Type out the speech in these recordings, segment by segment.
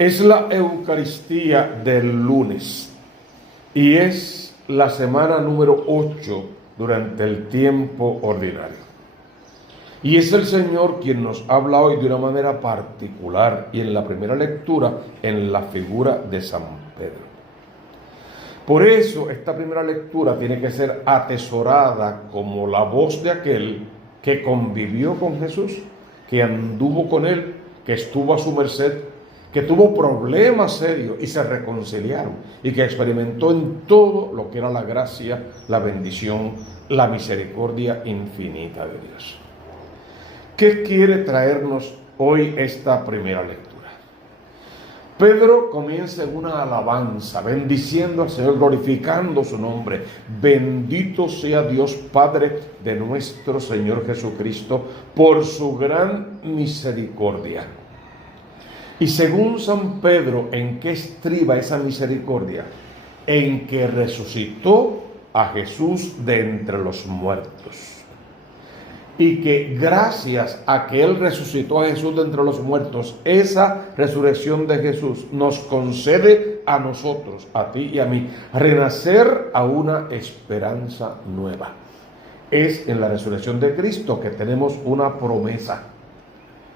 Es la Eucaristía del lunes y es la semana número 8 durante el tiempo ordinario. Y es el Señor quien nos habla hoy de una manera particular y en la primera lectura en la figura de San Pedro. Por eso esta primera lectura tiene que ser atesorada como la voz de aquel que convivió con Jesús, que anduvo con él, que estuvo a su merced, que tuvo problemas serios y se reconciliaron y que experimentó en todo lo que era la gracia, la bendición, la misericordia infinita de Dios. ¿Qué quiere traernos hoy esta primera lectura? Pedro comienza en una alabanza, bendiciendo al Señor, glorificando su nombre. Bendito sea Dios Padre de nuestro Señor Jesucristo por su gran misericordia. Y según San Pedro, ¿en qué estriba esa misericordia? En que resucitó a Jesús de entre los muertos. Y que gracias a que Él resucitó a Jesús de entre los muertos, esa resurrección de Jesús nos concede a nosotros, a ti y a mí, renacer a una esperanza nueva. Es en la resurrección de Cristo que tenemos una promesa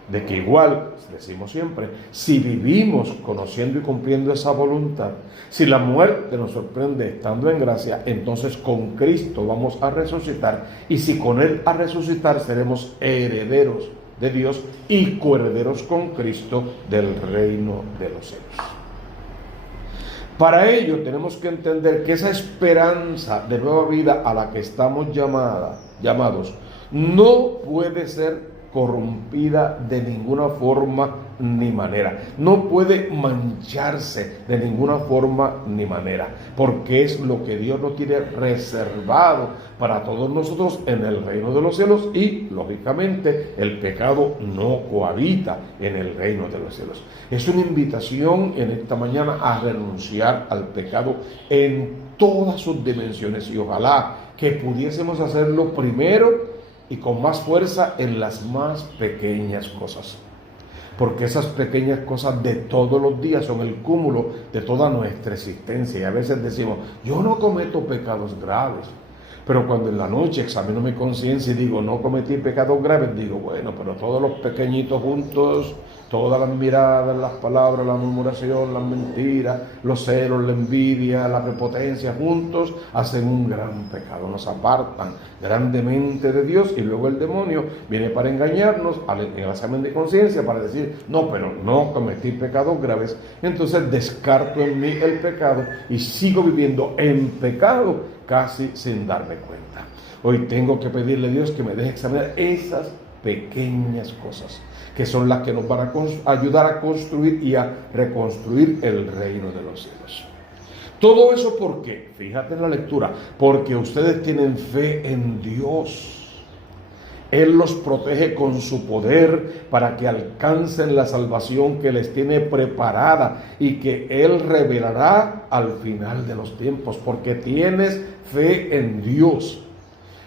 de que igual, decimos siempre, si vivimos conociendo y cumpliendo esa voluntad, si la muerte nos sorprende estando en gracia, entonces con Cristo vamos a resucitar, y si con Él a resucitar seremos herederos de Dios y coherederos con Cristo del reino de los cielos. Para ello tenemos que entender que esa esperanza de nueva vida a la que estamos llamados no puede ser corrompida de ninguna forma ni manera, no puede mancharse de ninguna forma ni manera, porque es lo que Dios nos tiene reservado para todos nosotros en el reino de los cielos, y lógicamente el pecado no cohabita en el reino de los cielos. Es una invitación en esta mañana a renunciar al pecado en todas sus dimensiones, y ojalá que pudiésemos hacerlo primero y con más fuerza en las más pequeñas cosas, porque esas pequeñas cosas de todos los días son el cúmulo de toda nuestra existencia. Y a veces decimos, yo no cometo pecados graves, pero cuando en la noche examino mi conciencia y digo, no cometí pecados graves, digo, bueno, pero todos los pequeñitos juntos, todas las miradas, las palabras, la murmuración, las mentiras, los celos, la envidia, la prepotencia, juntos hacen un gran pecado, nos apartan grandemente de Dios, y luego el demonio viene para engañarnos en el examen de conciencia para decir, no, pero no cometí pecados graves. Entonces descarto en mí el pecado y sigo viviendo en pecado casi sin darme cuenta. Hoy tengo que pedirle a Dios que me deje examinar esas pequeñas cosas, que son las que nos van a ayudar a construir y a reconstruir el reino de los cielos. Todo eso, ¿por qué? Fíjate en la lectura, porque ustedes tienen fe en Dios. Él los protege con su poder para que alcancen la salvación que les tiene preparada y que Él revelará al final de los tiempos, porque tienes fe en Dios.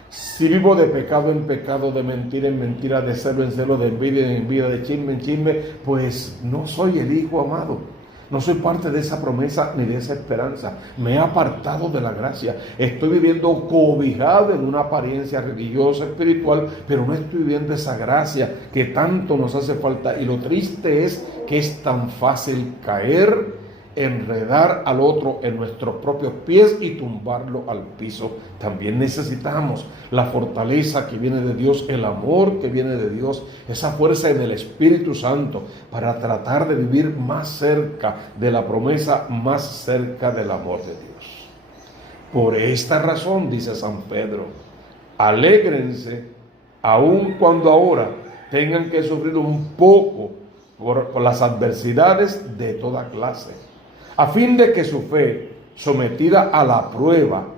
Si vivo de pecado en pecado, de mentira en mentira, de celo en celo, de envidia en envidia, de chisme en chisme, pues no soy el hijo amado. No soy parte de esa promesa ni de esa esperanza. Me he apartado de la gracia. Estoy viviendo cobijado en una apariencia religiosa, espiritual, pero no estoy viviendo esa gracia que tanto nos hace falta. Y lo triste es que es tan fácil caer, enredar al otro en nuestros propios pies y tumbarlo al piso. También necesitamos la fortaleza que viene de Dios, el amor que viene de Dios, esa fuerza en el Espíritu Santo para tratar de vivir más cerca de la promesa, más cerca del amor de Dios. Por esta razón, dice San Pedro, alégrense aun cuando ahora tengan que sufrir un poco por las adversidades de toda clase, a fin de que su fe, sometida a la prueba,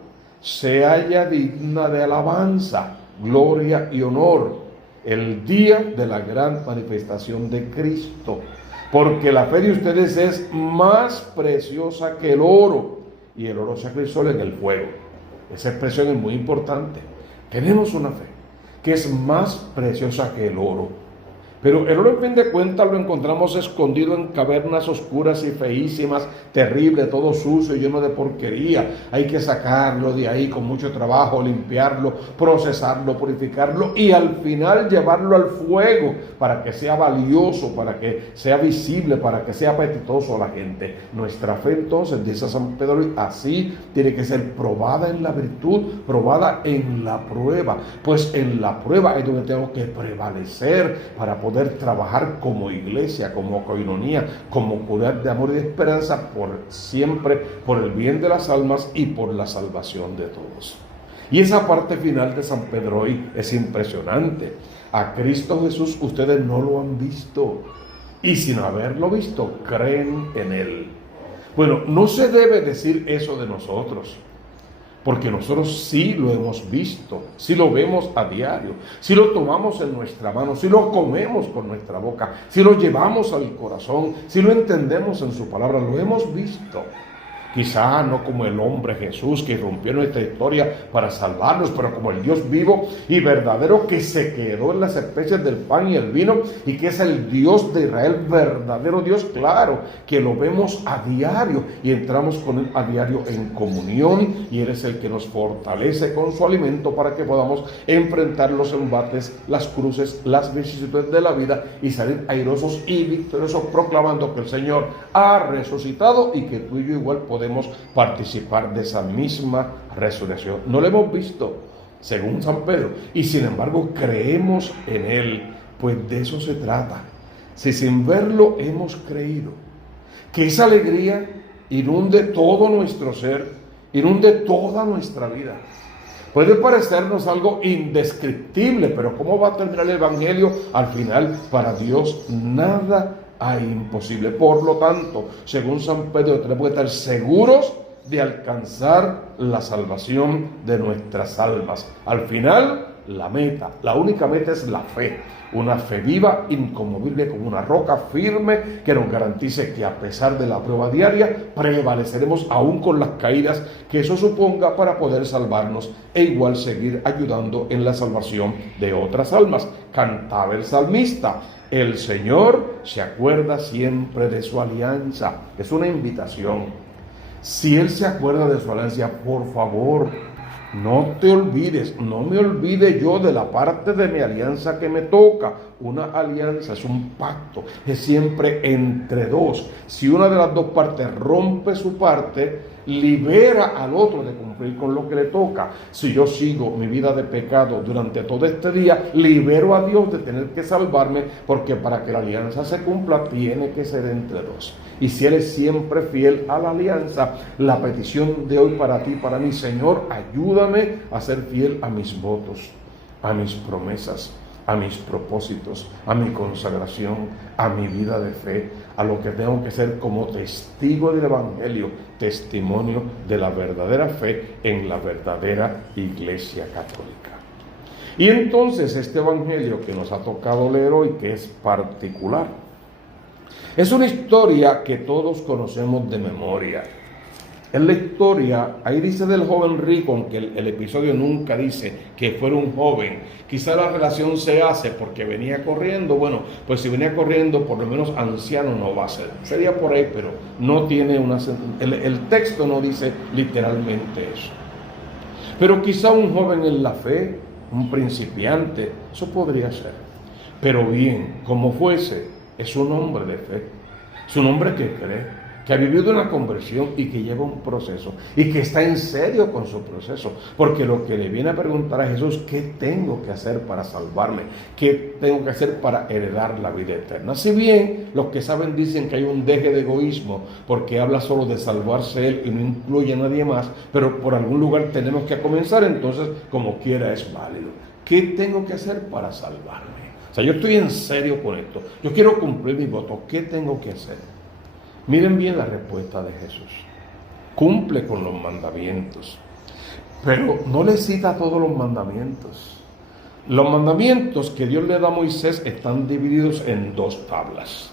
se halla digna de alabanza, gloria y honor el día de la gran manifestación de Cristo. Porque la fe de ustedes es más preciosa que el oro, y el oro se acrisola en el fuego. Esa expresión es muy importante. Tenemos una fe que es más preciosa que el oro. Pero el oro, en fin de cuentas, lo encontramos escondido en cavernas oscuras y feísimas, terrible, todo sucio, lleno de porquería. Hay que sacarlo de ahí con mucho trabajo, limpiarlo, procesarlo, purificarlo y al final llevarlo al fuego para que sea valioso, para que sea visible, para que sea apetitoso a la gente. Nuestra fe, entonces, dice San Pedro, así tiene que ser probada en la virtud, probada en la prueba. Pues en la prueba es donde tengo que prevalecer para poder trabajar como iglesia, como coinonía, como curar de amor y de esperanza por siempre, por el bien de las almas y por la salvación de todos. Y esa parte final de San Pedro hoy es impresionante. A Cristo Jesús ustedes no lo han visto y sin haberlo visto creen en Él. Bueno, no se debe decir eso de nosotros, porque nosotros sí lo hemos visto, sí lo vemos a diario, sí lo tomamos en nuestra mano, sí lo comemos con nuestra boca, sí lo llevamos al corazón, sí lo entendemos en su palabra, lo hemos visto. Quizá no como el hombre Jesús que irrumpió en nuestra historia para salvarnos, pero como el Dios vivo y verdadero que se quedó en las especies del pan y el vino y que es el Dios de Israel, verdadero Dios, claro, que lo vemos a diario y entramos con Él a diario en comunión y Él es el que nos fortalece con su alimento para que podamos enfrentar los embates, las cruces, las vicisitudes de la vida y salir airosos y victoriosos proclamando que el Señor ha resucitado y que tú y yo igual podemos participar de esa misma resurrección. No lo hemos visto, según San Pedro, y sin embargo creemos en Él, pues de eso se trata. Si sin verlo hemos creído, que esa alegría inunde todo nuestro ser, inunde toda nuestra vida. Puede parecernos algo indescriptible, pero ¿cómo va a terminar el Evangelio? Al final, para Dios nada hay imposible. Por lo tanto, según San Pedro, tenemos que estar seguros de alcanzar la salvación de nuestras almas. Al final, la meta, la única meta es la fe. Una fe viva, inconmovible, como una roca firme que nos garantice que a pesar de la prueba diaria prevaleceremos aún con las caídas que eso suponga para poder salvarnos e igual seguir ayudando en la salvación de otras almas. Cantaba el salmista: el Señor se acuerda siempre de su alianza. Es una invitación. Si Él se acuerda de su alianza, por favor, no te olvides, no me olvide yo de la parte de mi alianza que me toca. Una alianza es un pacto, es siempre entre dos. Si una de las dos partes rompe su parte, libera al otro de cumplir con lo que le toca. Si yo sigo mi vida de pecado durante todo este día, libero a Dios de tener que salvarme, porque para que la alianza se cumpla tiene que ser entre dos. Y si Él es siempre fiel a la alianza, la petición de hoy para ti, para mí: Señor, ayúdame a ser fiel a mis votos, a mis promesas, a mis propósitos, a mi consagración, a mi vida de fe, a lo que tengo que ser como testigo del Evangelio, testimonio de la verdadera fe en la verdadera Iglesia Católica. Y entonces este Evangelio que nos ha tocado leer hoy, que es particular, es una historia que todos conocemos de memoria. Es la historia, ahí dice del joven rico, aunque el episodio nunca dice que fuera un joven. Quizá la relación se hace porque venía corriendo. Bueno, pues si venía corriendo, por lo menos anciano no va a ser. Sería por ahí, pero no tiene el texto no dice literalmente eso. Pero quizá un joven en la fe, un principiante, eso podría ser. Pero bien, como fuese, es un hombre de fe, es un hombre que cree, que ha vivido una conversión y que lleva un proceso y que está en serio con su proceso, porque lo que le viene a preguntar a Jesús: ¿qué tengo que hacer para salvarme? ¿Qué tengo que hacer para heredar la vida eterna? Si bien los que saben dicen que hay un deje de egoísmo porque habla solo de salvarse él y no incluye a nadie más, pero por algún lugar tenemos que comenzar, entonces como quiera es válido. ¿Qué tengo que hacer para salvarme? O sea, yo estoy en serio con esto, yo quiero cumplir mi voto, ¿qué tengo que hacer? Miren bien la respuesta de Jesús. Cumple con los mandamientos, pero no le cita todos los mandamientos. Los mandamientos que Dios le da a Moisés están divididos en dos tablas.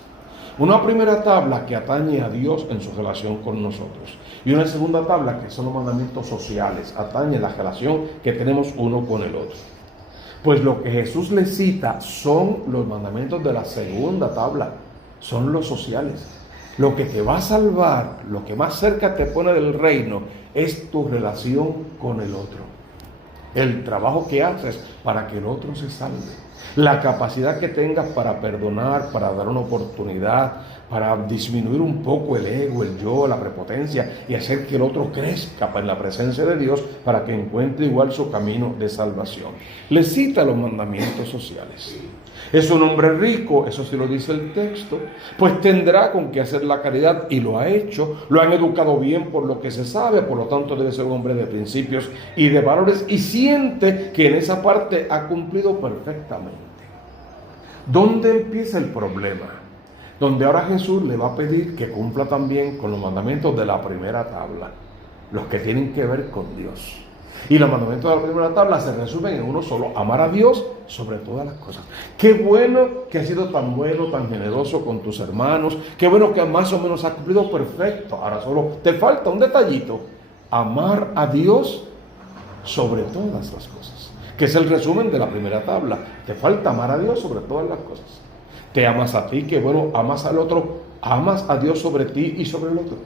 Una primera tabla que atañe a Dios en su relación con nosotros, y una segunda tabla que son los mandamientos sociales, atañe la relación que tenemos uno con el otro. Pues lo que Jesús le cita son los mandamientos de la segunda tabla, son los sociales. Lo que te va a salvar, lo que más cerca te pone del reino, es tu relación con el otro. El trabajo que haces para que el otro se salve. La capacidad que tengas para perdonar, para dar una oportunidad, para disminuir un poco el ego, el yo, la prepotencia y hacer que el otro crezca en la presencia de Dios para que encuentre igual su camino de salvación. Le cita los mandamientos sociales. Es un hombre rico, eso sí lo dice el texto, pues tendrá con qué hacer la caridad y lo ha hecho, lo han educado bien por lo que se sabe, por lo tanto debe ser un hombre de principios y de valores y siente que en esa parte ha cumplido perfectamente. ¿Dónde empieza el problema? Donde ahora Jesús le va a pedir que cumpla también con los mandamientos de la primera tabla, los que tienen que ver con Dios. Y los mandamientos de la primera tabla se resumen en uno solo: amar a Dios sobre todas las cosas. Qué bueno que has sido tan bueno, tan generoso con tus hermanos. Qué bueno que más o menos has cumplido perfecto. Ahora solo te falta un detallito: amar a Dios sobre todas las cosas, que es el resumen de la primera tabla. Te falta amar a Dios sobre todas las cosas. Te amas a ti, que bueno, amas al otro, amas a Dios sobre ti y sobre el otro.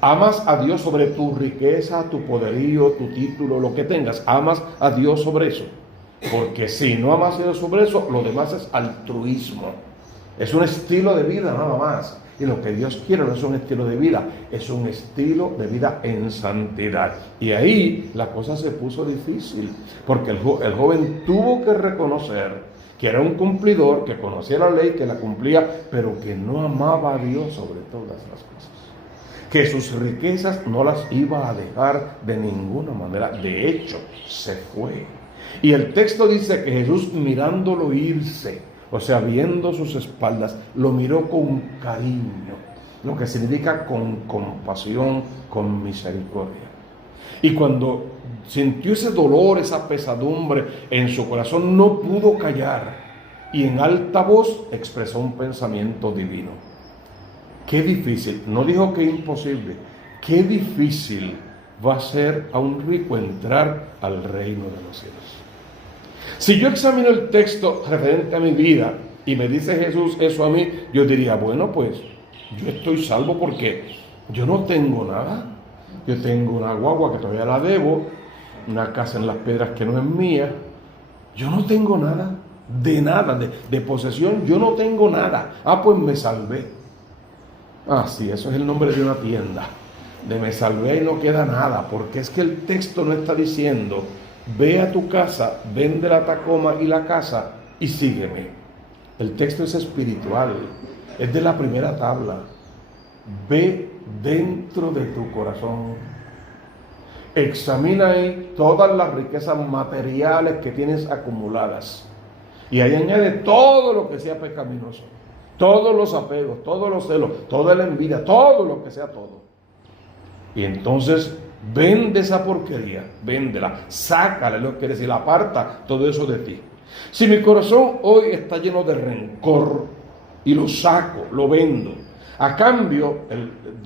Amas a Dios sobre tu riqueza, tu poderío, tu título, lo que tengas. Amas a Dios sobre eso. Porque si no amas a Dios sobre eso, lo demás es altruismo. Es un estilo de vida nada más. Y lo que Dios quiere no es un estilo de vida, es un estilo de vida en santidad. Y ahí la cosa se puso difícil, porque el joven tuvo que reconocer que era un cumplidor, que conocía la ley, que la cumplía, pero que no amaba a Dios sobre todas las cosas. Que sus riquezas no las iba a dejar de ninguna manera. De hecho, se fue. Y el texto dice que Jesús, mirándolo irse, o sea, viendo sus espaldas, lo miró con cariño, lo que significa con compasión, con misericordia. Y cuando sintió ese dolor, esa pesadumbre en su corazón, no pudo callar y en alta voz expresó un pensamiento divino. Qué difícil, no dijo que imposible, qué difícil va a ser a un rico entrar al reino de los cielos. Si yo examino el texto referente a mi vida y me dice Jesús eso a mí, yo diría, bueno, pues yo estoy salvo porque yo no tengo nada. Yo tengo una guagua que todavía la debo, una casa en las piedras que no es mía. Yo no tengo nada, de posesión, yo no tengo nada. Ah, pues me salvé. Ah, sí, eso es el nombre de una tienda. De me salvé y no queda nada, porque es que el texto no está diciendo, ve a tu casa, vende la Tacoma y la casa y sígueme. El texto es espiritual, es de la primera tabla. Ve dentro de tu corazón, examina ahí todas las riquezas materiales que tienes acumuladas y ahí añade todo lo que sea pecaminoso, todos los apegos, todos los celos, toda la envidia, todo lo que sea, todo. Y entonces vende esa porquería, véndela, sácala, lo que quiere decir, aparta todo eso de ti. Si mi corazón hoy está lleno de rencor y lo saco, lo vendo, a cambio,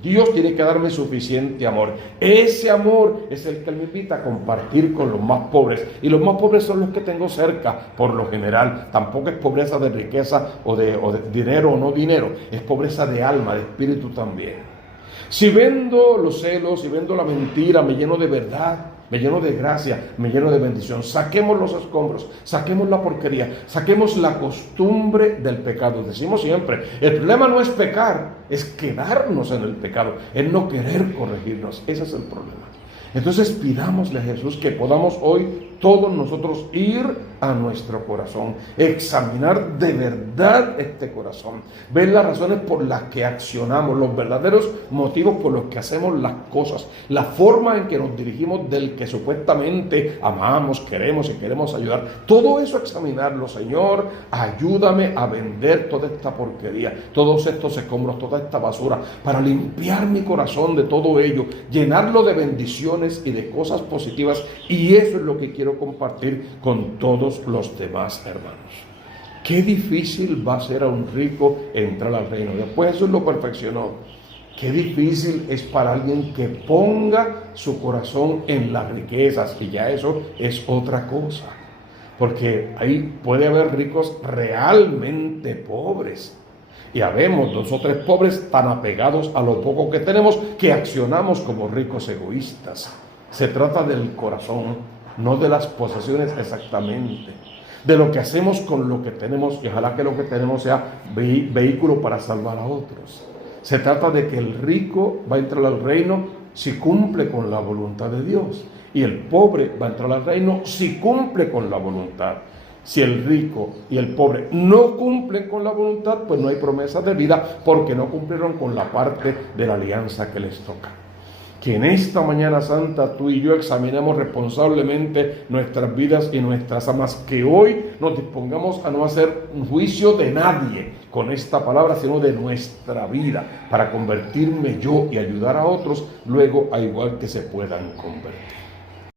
Dios tiene que darme suficiente amor. Ese amor es el que me invita a compartir con los más pobres. Y los más pobres son los que tengo cerca, por lo general. Tampoco es pobreza de riqueza o de dinero o no dinero. Es pobreza de alma, de espíritu también. Si vendo los celos, si vendo la mentira, me lleno de verdad, me lleno de gracia, me lleno de bendición. Saquemos los escombros, saquemos la porquería, saquemos la costumbre del pecado. Decimos siempre, el problema no es pecar, es quedarnos en el pecado, es no querer corregirnos. Ese es el problema. Entonces pidámosle a Jesús que podamos hoy todos nosotros ir a nuestro corazón, examinar de verdad este corazón, ver las razones por las que accionamos, los verdaderos motivos por los que hacemos las cosas, la forma en que nos dirigimos del que supuestamente amamos, queremos y queremos ayudar. Todo eso examinarlo. Señor, ayúdame a vender toda esta porquería, todos estos escombros, toda esta basura, para limpiar mi corazón de todo ello, llenarlo de bendiciones y de cosas positivas, y eso es lo que quiero compartir con todos los demás hermanos. Qué difícil va a ser a un rico entrar al reino. Después Jesús lo perfeccionó. Qué difícil es para alguien que ponga su corazón en las riquezas, y ya eso es otra cosa. porque ahí puede haber ricos realmente pobres. Y habemos 2 o 3 pobres tan apegados a lo poco que tenemos que accionamos como ricos egoístas. Se trata del corazón, no de las posesiones exactamente, de lo que hacemos con lo que tenemos, y ojalá que lo que tenemos sea vehículo para salvar a otros. Se trata de que el rico va a entrar al reino si cumple con la voluntad de Dios, y el pobre va a entrar al reino si cumple con la voluntad. Si el rico y el pobre no cumplen con la voluntad, pues no hay promesa de vida, porque no cumplieron con la parte de la alianza que les toca. Que en esta mañana santa tú y yo examinemos responsablemente nuestras vidas y nuestras almas, que hoy nos dispongamos a no hacer un juicio de nadie con esta palabra, sino de nuestra vida, para convertirme yo y ayudar a otros luego a igual que se puedan convertir.